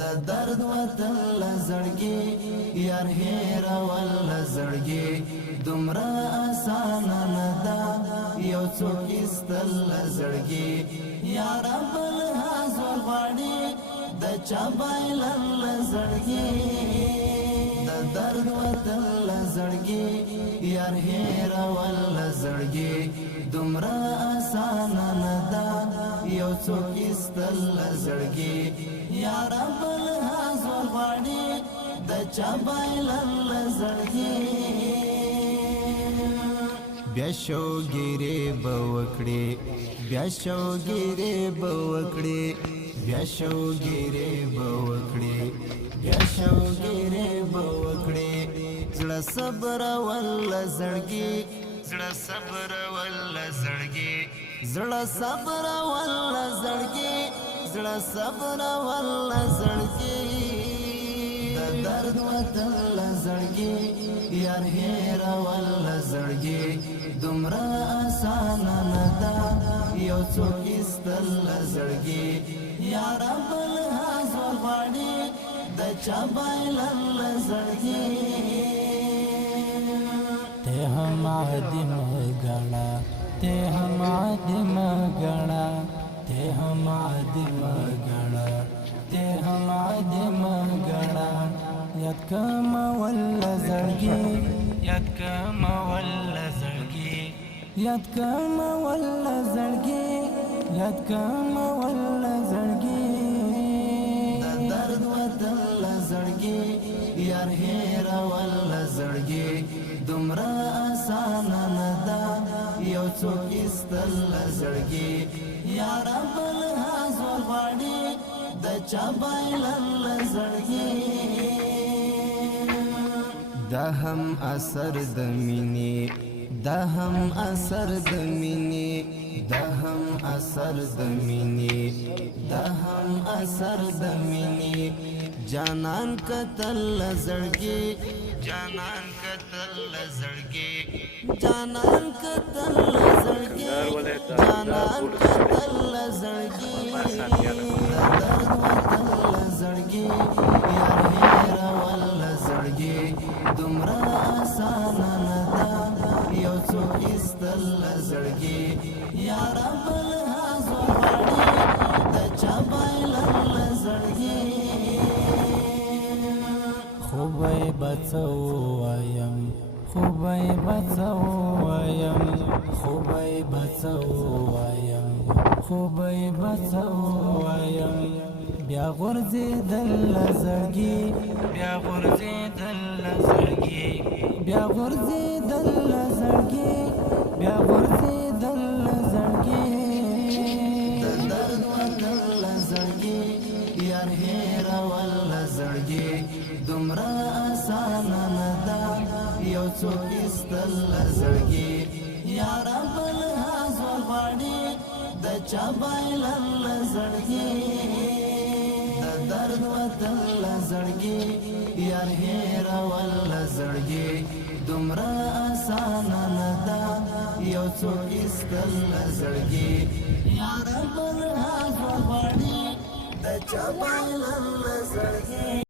د درد وطن لزړګي یار هیر ول زړګي دومره آسان نه ده یو څوک استل لزړګي یار بل حاضر غواړي د چا بایلل لزړګي د درد وطن لزړګي یار هیر ول زړګي دومره آسان نه ده یو څوک استل لزړګي یار بل حاضر غواړي د چا بایلل زړګي بیا شوګيري بوکړي بیا شوګيري بوکړي بیا شوګيري بوکړي بیا شوګيري بوکړي زړه صبر ول زړګي زړه صبر ول زړګي زړه صبر ول زړګي زړه صبر ول زړګي د درد وطن زړګي یار هیر ول زړګي دومره آسان نه ده یو څوک استل زړګي یار بل حاضر غواړي د چا بایلل زړګي ته هم عادم غنا ته هم عادم غنا ته هم عادم غنا ته هم عادم غنا یاد کم ول زړګي یاد کم ول زړګي یاد کم ول زړګي یاد کم ول زړګي د درد وطن زړګي یار هیر ول زړګي دومره آسان نه ده یو څوک استل زړګي یار بل حاضر غواړي د چا بایلل زړګي دا هم اثر د مینې دا هم اثر د مینې دا هم اثر د مینې دا هم اثر د مینې جانان قتل زړګي جانان قتل زړګي جانان قتل زړګي جانان قتل زړګي درد وطن زړګي یار هیر ول زړګي دومره آسان نه ده یو څوک استل زړګي یار بل حاضر غواړي د چا بایلل زړګي خوبای بچو وایم خوبای بچو وایم خوبای بچو وایم خوبای بچو وایم بیا غرزه دل زړګي بیا غرزه دل زړګي بیا غرزه دل زړګي بیا غرزه دل زړګي د درد وطن زړګي یار هیر ول زړګي دومره آسان نه ده یو څوک استل زړګي یار بل حاضر غواړي د چا بایلل زړګي د درد وطن زړګي یار هیر ول زړګي دومره آسان نه ده یو څوک استل زړګي یار بل حاضر غواړي د چا بایلل زړګي